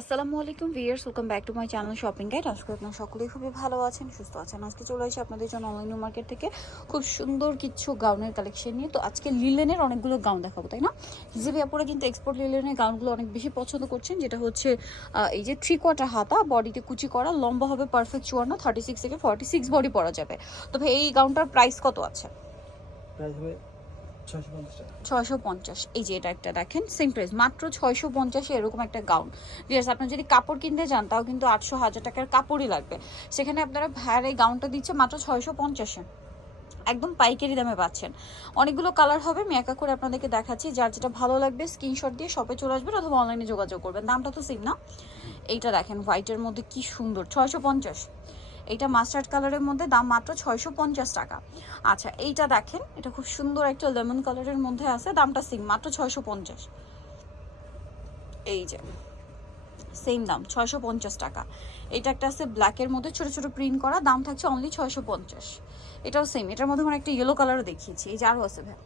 আসসালামু আলাইকুম viewers welcome back to my channel shopping guide আজকে আপনারা সকলেই খুবই ভালো আছেন, সুস্থ আছেন। আজকে চলে আসি আপনাদের জন্য অনলাইন মার্কেট থেকে খুব সুন্দর কিছু গাউনের কালেকশন নিয়ে। তো আজকে লিলেনের অনেকগুলো গাউন দেখাবো, তাই না? হিসেবে আপনারা কিন্তু এক্সপোর্ট লিলেনের গাউনগুলো অনেক বেশি পছন্দ করছেন, যেটা হচ্ছে এই যে থ্রি কোয়ার্টার হাতা বডিতে কুচি করা, লম্বা হবে পারফেক্ট চুয়ান্ন থার্টি সিক্স থেকে ফর্টি সিক্স বডি পরা যাবে। তবে এই গাউনটার প্রাইস কত আছে? প্রাইস হবে ছয়শো পঞ্চাশ এই যে এটা একটা দেখেন সেম প্রাইস মাত্র ছয়শো পঞ্চাশে এরকম একটা গাউন বিয়ার্স আপনার যদি কাপড় কিনতে যান, তাও কিন্তু আটশো হাজার টাকার কাপড়ই লাগবে। সেখানে আপনারা ভাইয়ার এই গাউনটা দিচ্ছে মাত্র ছয়শো পঞ্চাশে। একদম পাইকারি দামে পাচ্ছেন। অনেকগুলো কালার হবে, আমি একা করে আপনাদেরকে দেখাচ্ছি। যার যেটা ভালো লাগবে স্ক্রিনশট দিয়ে শপে চলে আসবেন অথবা অনলাইনে যোগাযোগ করবেন। দামটা তো সেম না? এইটা দেখেন হোয়াইটের মধ্যে কি সুন্দর, ছয়শো পঞ্চাশ। এইটা মাস্টার্ড কালারের মধ্যে দাম মাত্র ছয়শো পঞ্চাশ টাকা। আচ্ছা এইটা দেখেন এটা খুব সুন্দর একটা লেমন কালারের মধ্যে আছে দামটা সেম মাত্র ছয়শো পঞ্চাশ। এই যে সেম দাম ছয়শো পঞ্চাশ টাকা। এটা একটা আছে ব্ল্যাকের মধ্যে ছোট ছোট প্রিন্ট করা দাম থাকছে অনলি ছয়শো পঞ্চাশ। এটাও সেম এটার মধ্যে মানে একটা ইয়েলো কালারও দেখিয়েছি এই যে আরও আছে ভাই।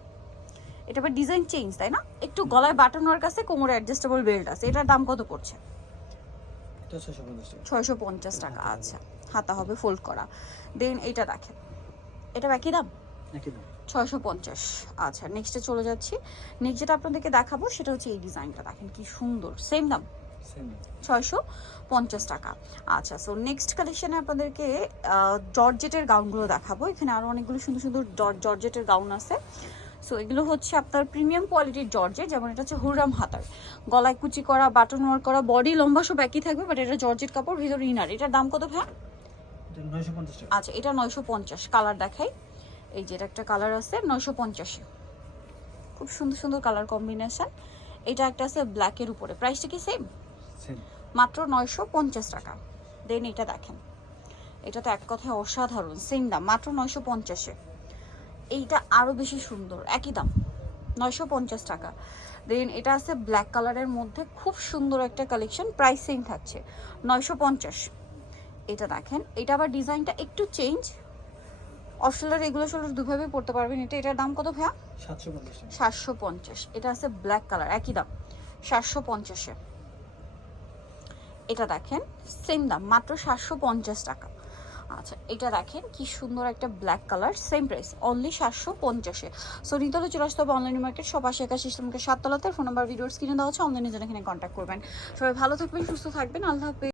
এটা আবার ডিজাইন চেঞ্জ তাই না? একটু গলায় বাটন হওয়ার কাছে কোমরে অ্যাডজাস্টেবল বেল্ট আছে এটার দাম কত পড়ছে? ছয়শো পঞ্চাশ টাকা আচ্ছা। হাতা হবে ফোল্ড করা। দেন এটা দেখেন এটা একই দাম। ছয়শো পঞ্চাশ। আচ্ছা নেক্সটে চলে যাচ্ছি। নেক্সট যেটা আপনাদেরকে দেখাবো সেটা হচ্ছে এই ডিজাইনটা দেখেন কি সুন্দর। সেম দাম? ছয়শো পঞ্চাশ টাকা। আচ্ছা সো নেক্সট কালেকশনে আপনাদেরকে জর্জেটের গাউনগুলো দেখাবো। এখানে আরও অনেকগুলো সুন্দর সুন্দর জর- জর্জেটের গাউন আছে। সো এগুলো হচ্ছে আপনার প্রিমিয়াম কোয়ালিটির জর্জেট যেমন এটা হচ্ছে হুররাম হাতার। গলায় কুচি করা বাটন ওয়ার্ক করা বডি লম্বা সব একই থাকবে বাট এটা জর্জেট কাপড় ভিতরে ইনার এটার দাম কত ভাই এটা নয়শো পঞ্চাশ টাকা আচ্ছা এটা নয়শো পঞ্চাশ কালার দেখাই। এই যে এটা একটা কালার আছে নয়শো পঞ্চাশে। খুব সুন্দর সুন্দর কালার কম্বিনেশন। এটা একটা আছে ব্ল্যাকের উপরে। প্রাইসটা কি সেম সেম মাত্র নয়শো পঞ্চাশ টাকা। দেন এটা দেখেন। এটা তো এক কথায় অসাধারণ সেম দাম মাত্র নয়শো পঞ্চাশে এইটা আরও বেশি সুন্দর একই দাম নয়শো পঞ্চাশ টাকা। দেন এটা আছে ব্ল্যাক কালারের মধ্যে খুব সুন্দর একটা কালেকশন প্রাইস সেম থাকছে নয়শো পঞ্চাশ। এটা দেখেন। এটা আবার ডিজাইনটা একটু চেঞ্জ অফশোলার এগুলো শোলার দুভাবে পড়তে পারবেন এটা। এটার দাম কত ভাইয়া? সাতশো পঞ্চাশ এটা আছে ব্ল্যাক কালার একই দাম। সাতশো পঞ্চাশে। এটা দেখেন সেম দাম মাত্র সাতশো পঞ্চাশ টাকা। আচ্ছা এটা দেখেন কি সুন্দর একটা black colour same price only সাতশো পঞ্চাশে। সো নিতলে চলে আসতে হবে অনলাইন মার্কেট সব আশি একাশি ইসলামকে সাততলাতে। ফোন নাম্বার ভিডিওর স্ক্রিনে দেওয়া আছে অনলাইনে জন্য এখানে কন্ট্যাক্ট করবেন। সবাই ভালো থাকবেন সুস্থ থাকবেন। আল্লাহ হাফেজ।